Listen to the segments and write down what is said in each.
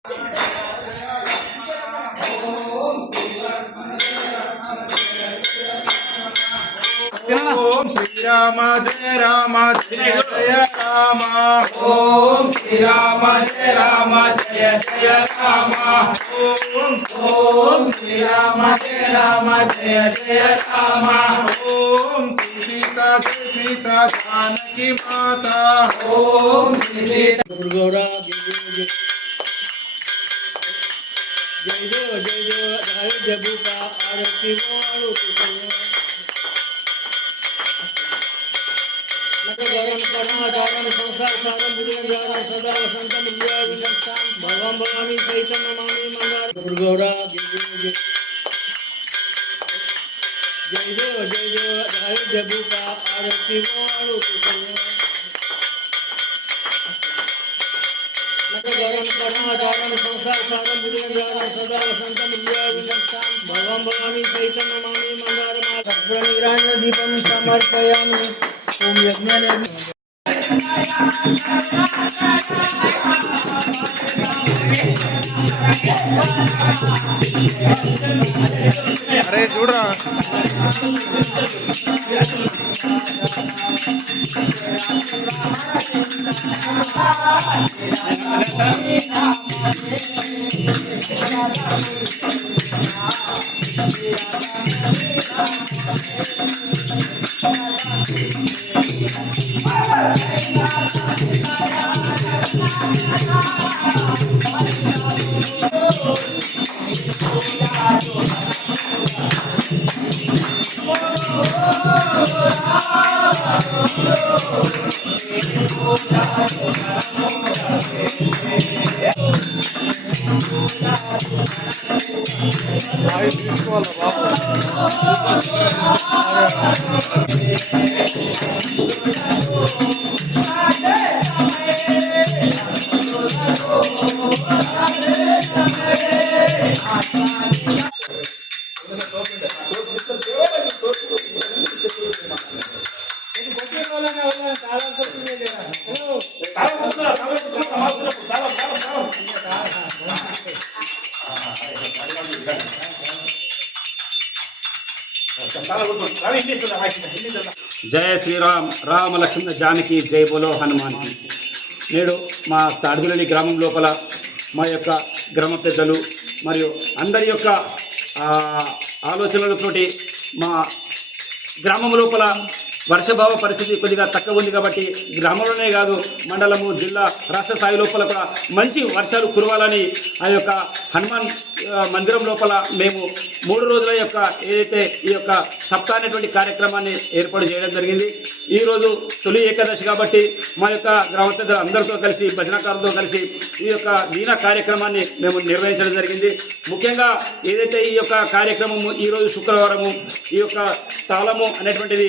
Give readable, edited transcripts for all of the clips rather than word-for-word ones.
ओम श्री राम जय राम जय जय राम। ओम श्री राम जय राम जय जय राम। ओम श्री राम जय राम जय जय राम। ओम श्री सीता जय सीता जानकी माता। ओम श्री सीता दुर्गौरा जय देव अयोध्या भूपा आरती परमाचारम संसार सारम बुद्धिज्ञानम सदा वसंतम विद्याविनक्ताम भगवान भवानी सहितं नमामि मंगल दुर्गौरा जय देव अयोध्या भूपा आरती परमाचारम संसार सारम बुद्धिज्ञानम सदा वसंतम विद्याविनक्ताम भगवान भवानी सहितं नमामि मंगल दीपं समर्पयामि। ओम यज्ञ अरे जुड़ रहा जय श्रीराम राम लक्ष्मण जानकी जय बोलो हनुमान की। నేడు మా తాడిపల్లి గ్రామం లోపల మా యొక్క గ్రామ పెద్దలు మరియు అందరి యొక్క ఆలోచనలతోటి మా గ్రామం లోపల వర్షభావ పరిస్థితి కొద్దిగా తక్కువ ఉంది కాబట్టి గ్రామంలోనే కాదు మండలము జిల్లా రాష్ట్ర స్థాయి లోపల కూడా మంచి వర్షాలు కురవాలని ఆ యొక్క హనుమాన్ మందిరం లోపల మేము 3 రోజుల యొక్క ఏదైతే ఈ యొక్క సప్తాహ అనేటువంటి కార్యక్రమాన్ని ఏర్పాటు చేయడం జరిగింది। ఈరోజు తొలి ఏకాదశి కాబట్టి మా యొక్క గ్రామ పెద్దలు అందరితో కలిసి భజనకారులతో కలిసి ఈ యొక్క దీన కార్యక్రమాన్ని మేము నిర్వహించడం జరిగింది। ముఖ్యంగా ఏదైతే ఈ యొక్క కార్యక్రమము ఈరోజు శుక్రవారము ఈ యొక్క తాళము అనేటువంటిది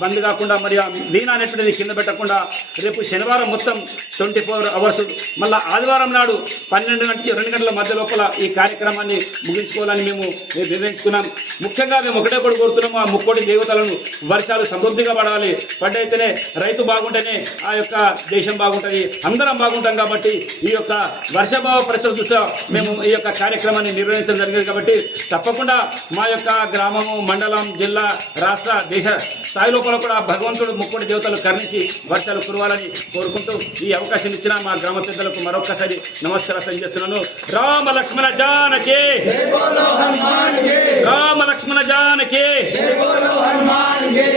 బంద్ కాకుండా మరి దీన అనేటువంటిది కింద పెట్టకుండా రేపు శనివారం మొత్తం 24 అవర్స్ మళ్ళీ ఆదివారం నాడు 12 గంటల 2 గంటల మధ్య లోపల ఈ కార్యక్రమాన్ని ముగించుకోవాలని మేము నిర్ణయించుకున్నాం। ముఖ్యంగా మేము ఒకటే కోరుతున్నాము, ఆ ముక్కోటి దేవతలను వర్షాలు సమృద్ధిగా పడాలి, పడ్డైతేనే రైతు బాగుంటేనే ఆ యొక్క దేశం బాగుంటుంది, అందరం బాగుంటాం కాబట్టి ఈ యొక్క వర్షభావ పరిస్థితుల దృష్ట్యా మేము ఈ యొక్క కార్యక్రమాన్ని నిర్వహించడం జరిగింది। కాబట్టి తప్పకుండా మా యొక్క గ్రామము మండలం జిల్లా రాష్ట్ర దేశ స్థాయి లోపల కూడా భగవంతుడు ముక్కోటి దేవతలు కరుణించి వర్షాలు కురవాలని కోరుకుంటూ ఈ అవకాశం ఇచ్చిన మా గ్రామ పెద్దలకు మరొకసారి నమస్కారం చేస్తున్నాను। రామ లక్ష్మణ జానకి, రామ లక్ష్మణ జానకి।